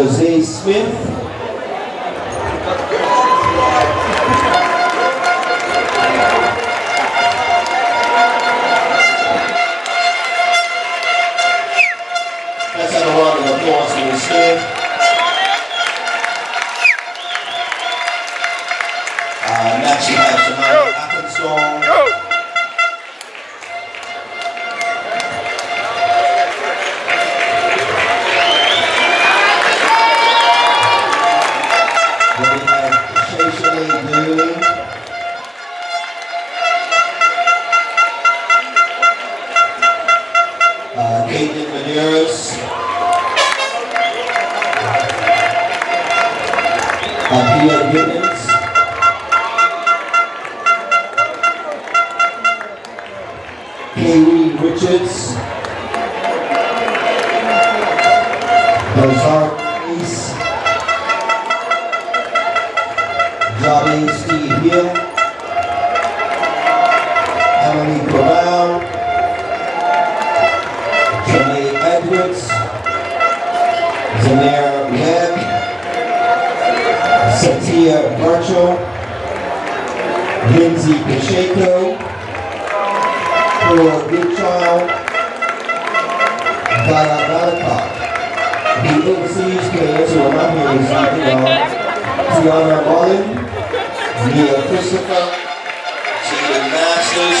Jose Smith. Let's have a round of applause for Smith. Next we have Samantha Atkinson. Then we have Shashalay Dooley. Caitlin Medeiros. Pia Gibbons. Haley Richards. Ozark East. Johnny Steve Hill. Emily Brown. Tremaine Edwards. Zamir Webb. Satya Burchell. Lindsay Pacheco. For Good Child, Daya Malakot. The overseas players who are not here this evening are Tiana Mullen, Neil Christopher, Stephen Masters,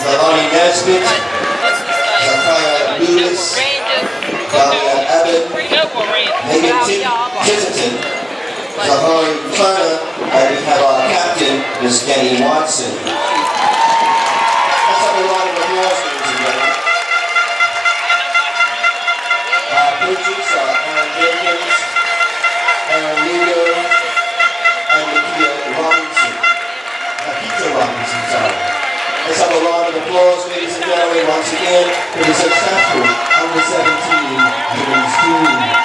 Zalani Nesbitt, Zachariah Lewis, Dahlia Abbott, Megan Titterton, Zahari Turner, and we have our captain, Miss Kenny Watson. Let's have a round of applause, ladies and gentlemen. Our coaches are Aaron Jenkins, Aaron Lugo, and Nikita Robinson. Sorry. Let's have a round of applause, ladies and gentlemen, once again, for the successful under-17 women's team.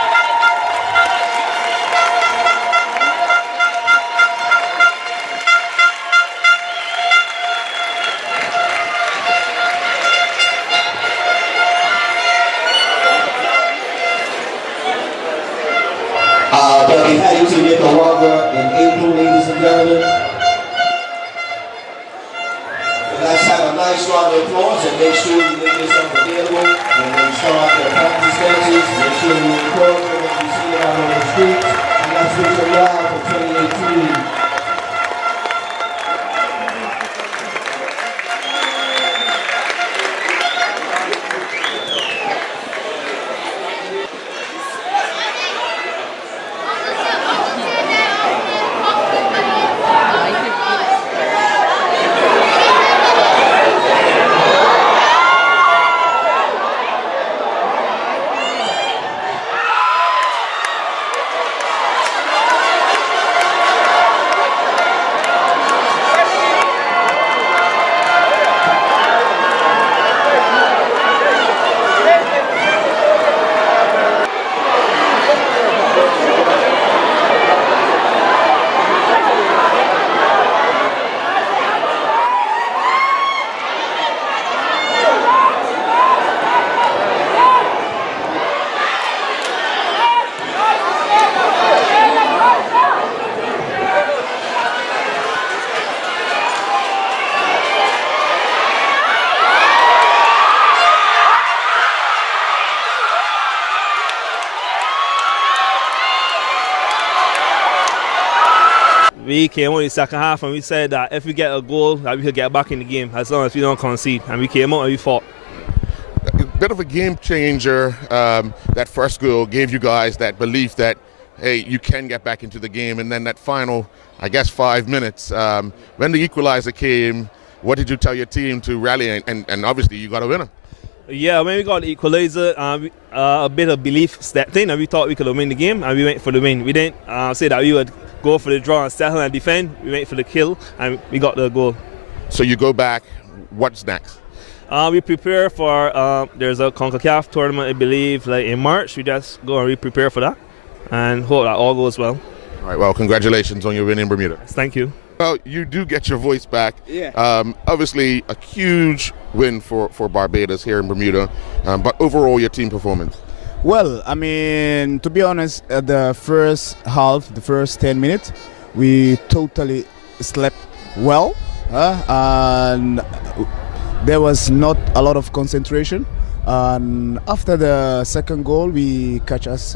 They'll be heading to Nicaragua in April, ladies and gentlemen. Let's have a nice round of applause and make sure you make yourself available when they start their practice matches. Make sure you encourage them when you see it out on the streets. And let's wish them well for 2018. We came out in the second half and we said that if we get a goal, that we could get back in the game as long as we don't concede. And we came out and we fought. A bit of a game changer. That first goal gave you guys that belief that, hey, you can get back into the game. And then that final, I guess, 5 minutes, when the equalizer came, what did you tell your team to rally? And obviously you got a winner. Yeah, when we got the equalizer, a bit of belief stepped in and we thought we could win the game and we went for the win. We didn't say that we would go for the draw and settle and defend. We went for the kill and we got the goal. So you go back, what's next? We prepare for, there's a CONCACAF tournament, I believe, like in March. We just go and we prepare for that and hope that all goes well. All right, well, congratulations on your win in Bermuda. Thank you. Well, you do get your voice back. Yeah. Obviously, a huge win for Barbados here in Bermuda, but overall, your team performance. Well, I mean, to be honest, the first half, the first 10 minutes, we totally slept well, and there was not a lot of concentration. And after the second goal, we catch us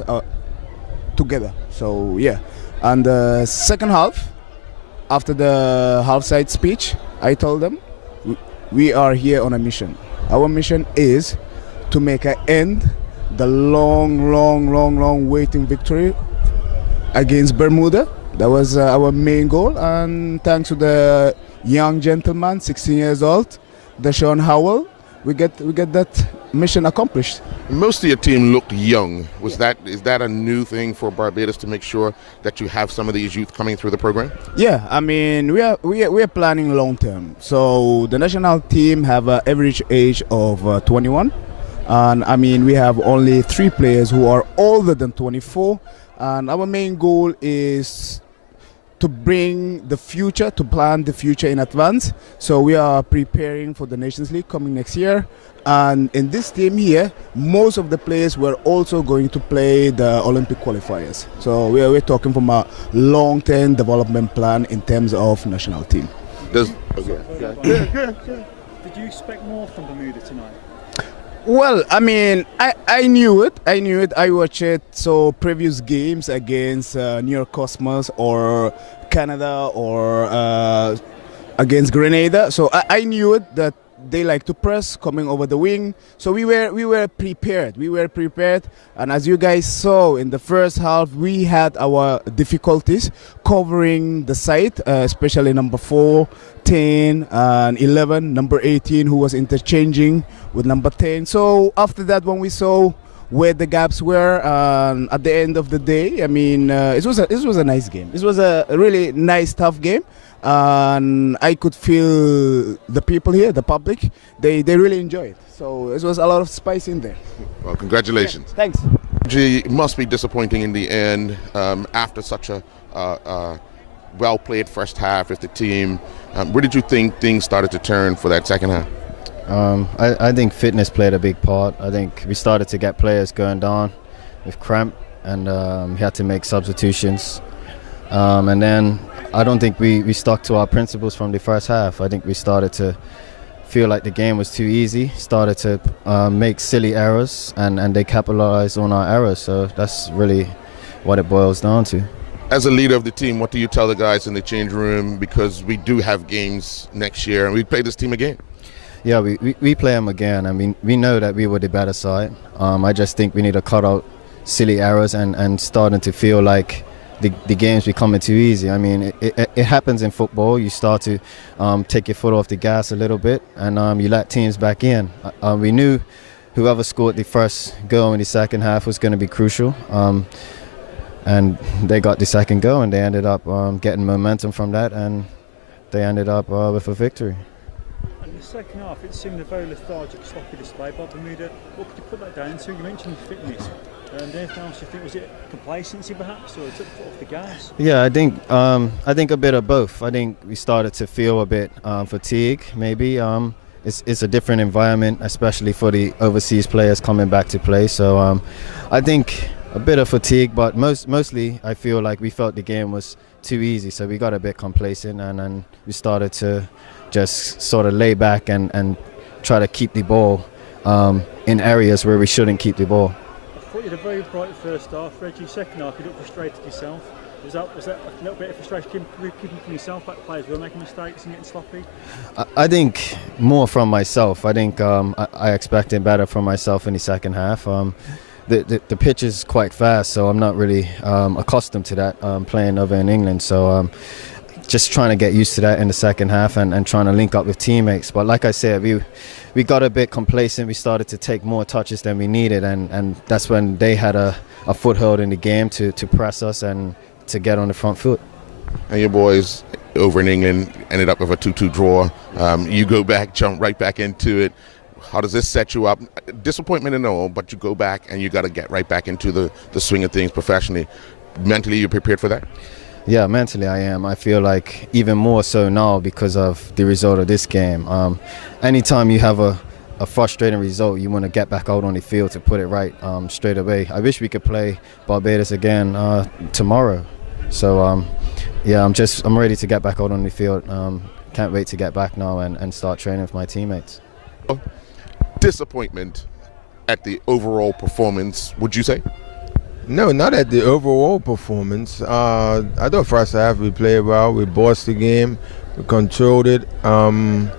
together. So yeah, and the second half, after the half-side speech, I told them we are here on a mission. Our mission is to make an end the long waiting victory against Bermuda. That was our main goal, and thanks to the young gentleman, 16 years old, Deshaun Howell, we get that mission accomplished. Most of your team looked young. Is that a new thing for Barbados to make sure that you have some of these youth coming through the program? Yeah, I mean we are planning long term. So the national team have an average age of 21, and I mean we have only 3 players who are older than 24, and our main goal is to bring the future, to plan the future in advance. So we are preparing for the Nations League coming next year. And in this team here, most of the players were also going to play the Olympic qualifiers. So we're talking from a long-term development plan in terms of national team. Did you expect more from Bermuda tonight? Well, I mean, I knew it. I watched it. So previous games against New York Cosmos or Canada or against Grenada. So I knew it that they like to press coming over the wing. So we were prepared. And as you guys saw in the first half, we had our difficulties covering the site, especially number 4, 10, and 11, number 18, who was interchanging with number 10. So after that, when we saw where the gaps were, at the end of the day, I mean, it was a nice game. It was a really nice, tough game. And I could feel the people here, the public, they really enjoy it. So it was a lot of spice in there. Well, congratulations. Yeah, thanks. It must be disappointing in the end after such a well-played first half with the team. Where did you think things started to turn for that second half? I think fitness played a big part. I think we started to get players going down with cramp, and we had to make substitutions. And then I don't think we stuck to our principles from the first half. I think we started to feel like the game was too easy, started to make silly errors, and they capitalized on our errors. So that's really what it boils down to. As a leader of the team, what do you tell the guys in the change room? Because we do have games next year, and we play this team again. Yeah, we play them again. I mean, we know that we were the better side. I just think we need to cut out silly errors and starting to feel like the game's becoming too easy. I mean, it happens in football. You start to take your foot off the gas a little bit, and you let teams back in. We knew whoever scored the first goal in the second half was going to be crucial. And they got the second goal, and they ended up getting momentum from that, and they ended up with a victory. In the second half, it seemed a very lethargic, sloppy display by Bermuda. What could you put that down to? You mentioned fitness. Anything else you think? Was it complacency perhaps, or took the foot off the gas? Yeah, I think a bit of both. I think we started to feel a bit fatigue, maybe. It's a different environment, especially for the overseas players coming back to play. So I think a bit of fatigue, but mostly I feel like we felt the game was too easy. So we got a bit complacent, and we started to just sort of lay back and try to keep the ball in areas where we shouldn't keep the ball. I thought you had a very bright first half, Reggie. Second half, you looked frustrated yourself. Was that a little bit of frustration keeping from yourself? Like players were making mistakes and getting sloppy? I think more from myself. I think I expected better from myself in the second half. The pitch is quite fast, so I'm not really accustomed to that playing over in England. So just trying to get used to that in the second half and trying to link up with teammates. But like I said, we got a bit complacent. We started to take more touches than we needed, and that's when they had a foothold in the game to press us and to get on the front foot. And your boys over in England ended up with a 2-2 draw. You go back, jump right back into it. How does this set you up? Disappointment and all, but you go back and you got to get right back into the swing of things professionally. Mentally, you're prepared for that? Yeah, mentally I am. I feel like even more so now because of the result of this game. Anytime you have a frustrating result, you want to get back out on the field to put it right straight away. I wish we could play Barbados again tomorrow. So yeah, I'm ready to get back out on the field. Can't wait to get back now and start training with my teammates. Disappointment at the overall performance, would you say? No, not at the overall performance. I thought first half we played well. We bossed the game, we controlled it, and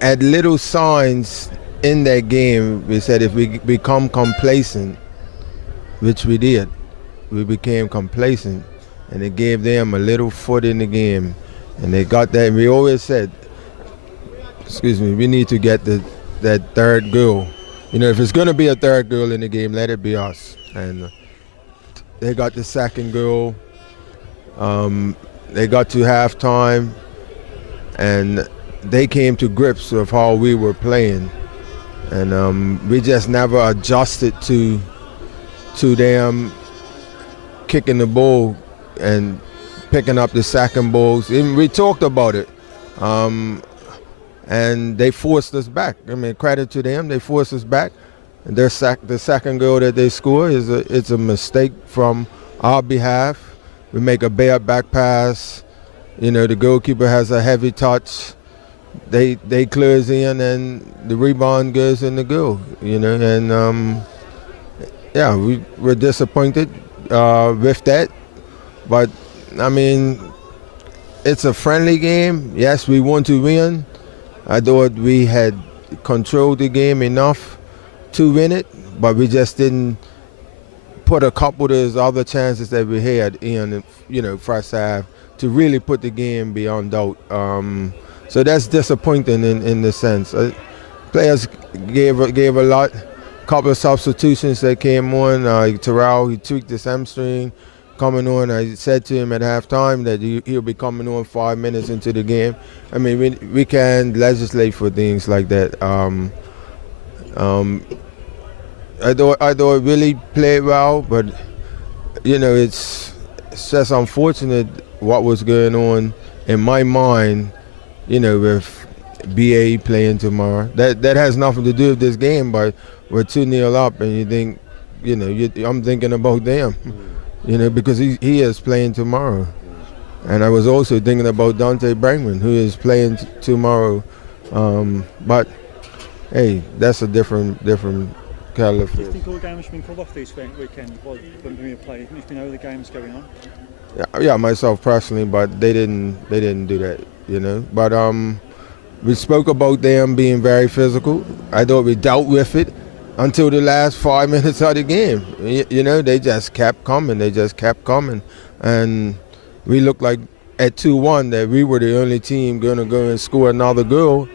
at little signs in that game, we said if we become complacent, which we did, we became complacent, and it gave them a little foot in the game, and they got that. And we always said, we need to get that third goal. You know, if it's going to be a third goal in the game, let it be us. And they got the second goal. They got to halftime, and they came to grips with how we were playing. And we just never adjusted to them kicking the ball and picking up the second balls. And we talked about it. And they forced us back. I mean, credit to them, they forced us back. And the second goal that they score it's a mistake from our behalf. We make a back pass. You know, the goalkeeper has a heavy touch. They close in, and the rebound goes in the goal. You know, and yeah, we're disappointed with that. But I mean, it's a friendly game. Yes, we want to win. I thought we had controlled the game enough to win it, but we just didn't put a couple of those other chances that we had in, first half to really put the game beyond doubt. So that's disappointing in the sense. Players gave a lot. Couple of substitutions that came on. Terrell, he tweaked his hamstring. Coming on, I said to him at halftime that he'll be coming on 5 minutes into the game. I mean, we can legislate for things like that. I thought Willie played well, but it's just unfortunate what was going on in my mind. With BA playing tomorrow, that has nothing to do with this game. But we're 2-0 up, and you think, I'm thinking about them. Because he is playing tomorrow. And I was also thinking about Dante Brangman, who is playing tomorrow. But, hey, that's a different kind of... Do you think all games have been called off this weekend while Bermuda played, if you know the game's going on? Yeah, myself personally, but they didn't do that, But we spoke about them being very physical. I thought we dealt with it until the last 5 minutes of the game. They just kept coming. And we looked like at 2-1 that we were the only team going to go and score another goal.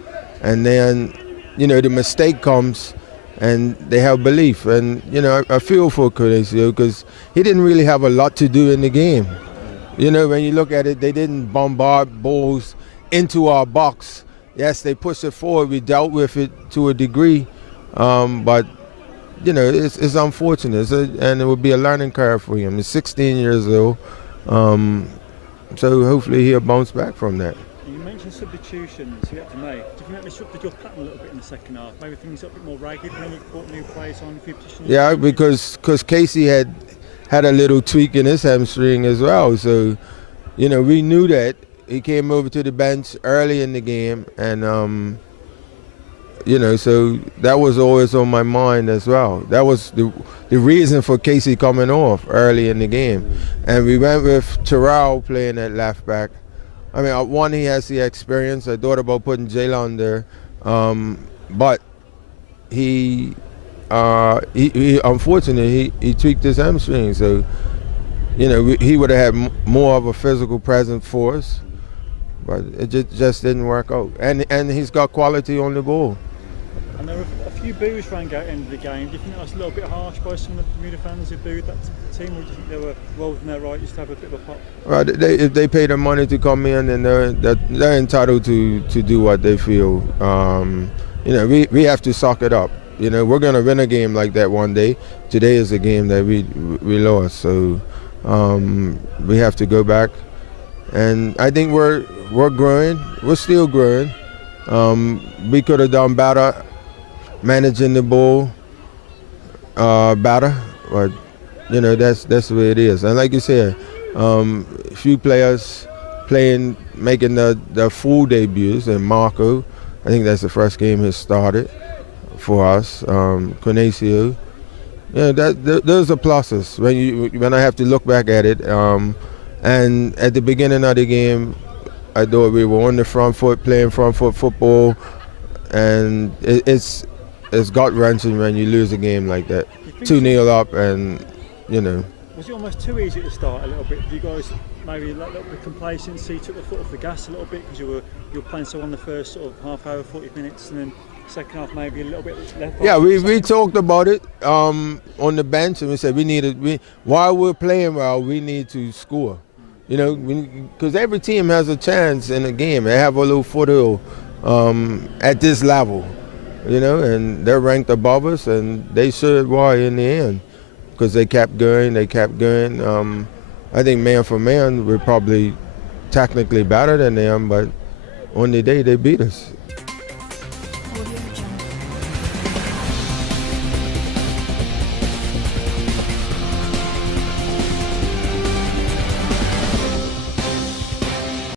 And then, the mistake comes and they have belief. And, I feel for Conesio because he didn't really have a lot to do in the game. When you look at it, they didn't bombard balls into our box. Yes, they pushed it forward. We dealt with it to a degree. But, it's unfortunate, and it would be a learning curve for him. He's 16 years old, so hopefully he'll bounce back from that. You mentioned substitutions you had to make. Do you think that disrupted your pattern a little bit in the second half? Maybe things got a bit more ragged when you brought new players on a few positions? Yeah, because Casey had a little tweak in his hamstring as well. So, we knew that. He came over to the bench early in the game, and so that was always on my mind as well. That was the reason for Casey coming off early in the game. And we went with Terrell playing at left back. I mean, one, he has the experience. I thought about putting Jalen there, but he unfortunately he tweaked his hamstring. So he would have had more of a physical presence for us, but it just didn't work out. And he's got quality on the ball. And there were a few boos rang out at the end of the game. Do you think that was a little bit harsh by some of the Bermuda fans who booed that team, or do you think they were well within their right just to have a bit of a pop? Well, if they pay the money to come in, then they're entitled to do what they feel. We have to suck it up. We're going to win a game like that one day. Today is a game that we lost. So We have to go back, and I think we're growing. We're still growing. We could have done better managing the ball better, but that's the way it is. And like you said, few players making the full debuts, and Marco, I think that's the first game he started for us. Conacio, those are pluses when I have to look back at it. And at the beginning of the game, I thought we were on the front foot, playing front foot football, and it's gut-wrenching when you lose a game like that, 2-0 up, and Was it almost too easy to start a little bit? Did you guys maybe a little bit of complacency, took the foot off the gas a little bit because you were playing so on the first sort of half hour, 40 minutes, and then second half maybe a little bit left? Yeah, we talked about it on the bench, and we said while we're playing well, we need to score. Because every team has a chance in a game. They have a little foothold at this level, and they're ranked above us, and they showed why in the end, because they kept going. I think man for man, we're probably technically better than them, but on the day they beat us.